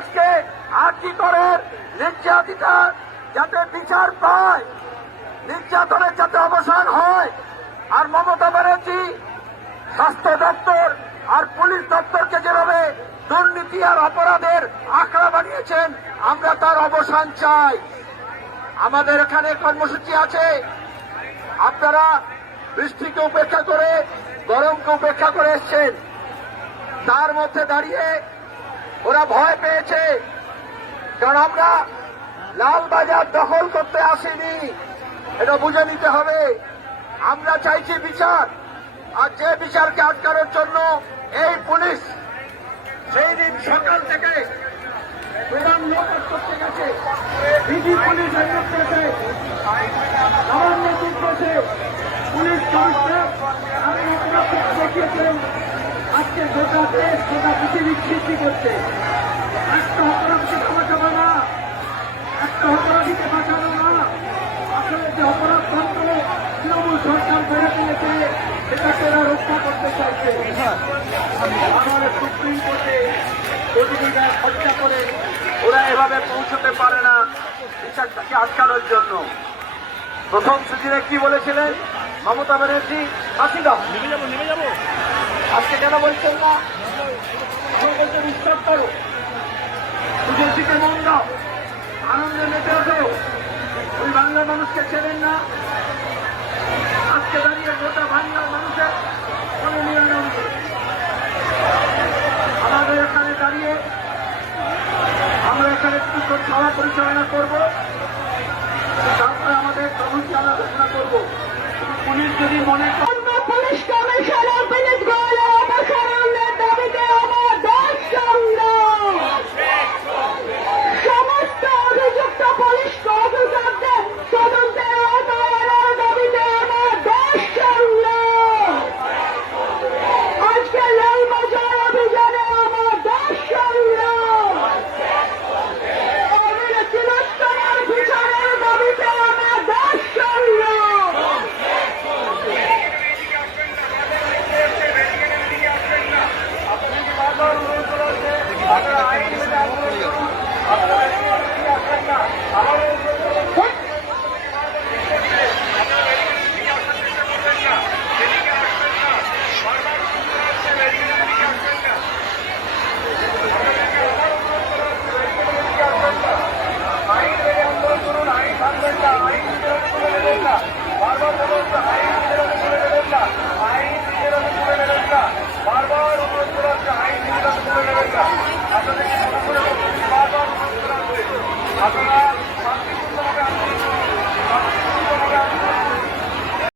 আজকে আরজি করের নির্যাতিতা যাতে বিচার পায়, নির্যাতনের যাতে অবসান হয়। আর মমতা ব্যানার্জি স্বাস্থ্য দপ্তর আর পুলিশ দপ্তরকে যেভাবে দুর্নীতি আর অপরাধের আখড়া বানিয়েছেন, আমরা তার অবসান চাই। আমাদের এখানে কর্মসূচি আছে, আপনারা বৃষ্টিকে উপেক্ষা করে, গরমকে উপেক্ষা করে এসছেন। তার মধ্যে দাঁড়িয়ে ওরা ভয় পেয়েছে, কারণ আমরা লালবাজার দখল করতে আসিনি, এটা বুঝে নিতে হবে। আমরা চাইছি বিচার, আর যে বিচারকে আটকানোর জন্য এই পুলিশ সেই দিন সকাল থেকে প্রধান লোক করতে গেছে, বিধি পুলিশ গেছে, নবান্ন গেছে, পুলিশ কমিশনার দেখিয়েছেন। আজকে গোটা দেশ গোটা পৃথিবীর সৃষ্টি করছে। একটা অপরাধীকে বাঁচাবো না, একটা অপরাধীকে বাঁচাবো না। আসলে যে অপরাধ তন্ত্র তৃণমূল সরকার গড়ে তুলেছে, সেটাকে এরা রক্ষা করতে চাইছে। আমাদের সুপ্রিম কোর্টে কোটি টাকা খরচা করে ওরা এভাবে পৌঁছতে পারে না বিচারটাকে আটকানোর জন্য। প্রথম সুদিনে কি বলেছিলেন মমতা ব্যানার্জি? ফাঁসি দাও, নেমে যাবো। আজকে কেন বলছেন না? বলছেন স্টপ করো, পুজোর দিকে মন দাও, আনন্দে মেতে ওঠো। ওই বাংলার মানুষকে ছেড়েন না। আজকে দাঁড়িয়ে গোটা বাংলার মানুষের মনে নিয়ে আনন্দ। আমাদের এখানে দাঁড়িয়ে আমরা এখানে সভা পরিচালনা করব, তারপরে আমাদের কর্মসূচি আলোচনা করব। পুলিশ যদি মনে করে পুলিশ কমিশনার বিনীত গোয়েলের অপসারণের দাবিতে আমার দেশ সংগ্রাম, সমস্ত অভিযুক্ত পুলিশ অফিসারদের তদন্তের আওতায় আনার দাবিতে আমার দেশ সংগ্রাম, আজকে লালবাজার অভিযানে আমার দেশ সংগ্রাম, তিরস্কার বিচারের দাবিতে আমার দেশ সংগ্রাম। আপনারা আইন মেনে আন্দোলন করুন।